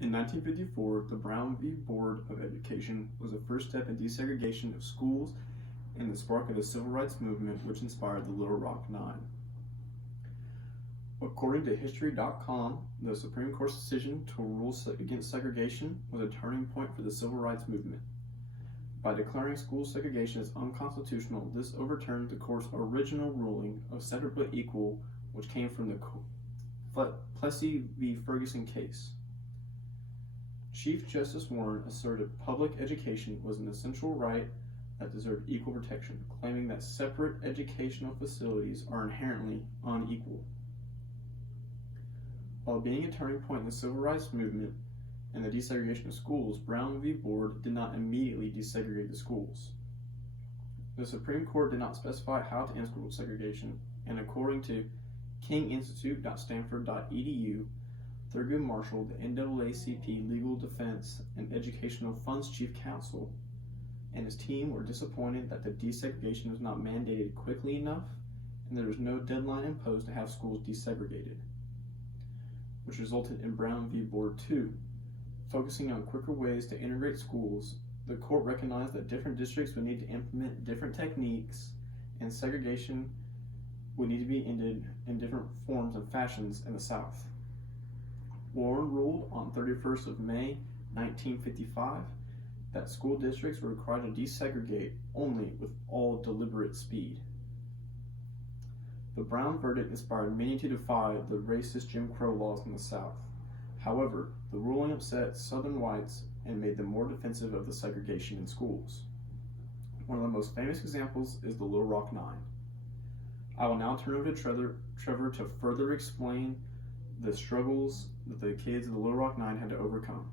In 1954, the Brown v. Board of Education was the first step in desegregation of schools and the spark of the civil rights movement which inspired the Little Rock Nine. According to History.com, the Supreme Court's decision to rule against segregation was a turning point for the civil rights movement. By declaring school segregation as unconstitutional, this overturned the court's original ruling of separate but equal, which came from the Plessy v. Ferguson case. Chief Justice Warren asserted public education was an essential right that deserved equal protection, claiming that separate educational facilities are inherently unequal. While being a turning point in the civil rights movement and the desegregation of schools, Brown v. Board did not immediately desegregate the schools. The Supreme Court did not specify how to end school segregation, and according to kinginstitute.stanford.edu, Thurgood Marshall, the NAACP Legal Defense and Educational Funds Chief Counsel, and his team were disappointed that the desegregation was not mandated quickly enough and there was no deadline imposed to have schools desegregated, which resulted in Brown v. Board 2. Focusing on quicker ways to integrate schools, the court recognized that different districts would need to implement different techniques and segregation would need to be ended in different forms and fashions in the South. Warren ruled on 31st of May 1955 that school districts were required to desegregate only with all deliberate speed. The Brown verdict inspired many to defy the racist Jim Crow laws in the South. However, the ruling upset Southern whites and made them more defensive of the segregation in schools. One of the most famous examples is the Little Rock Nine. I will now turn over to Trevor to further explain the struggles that the kids of the Little Rock Nine had to overcome.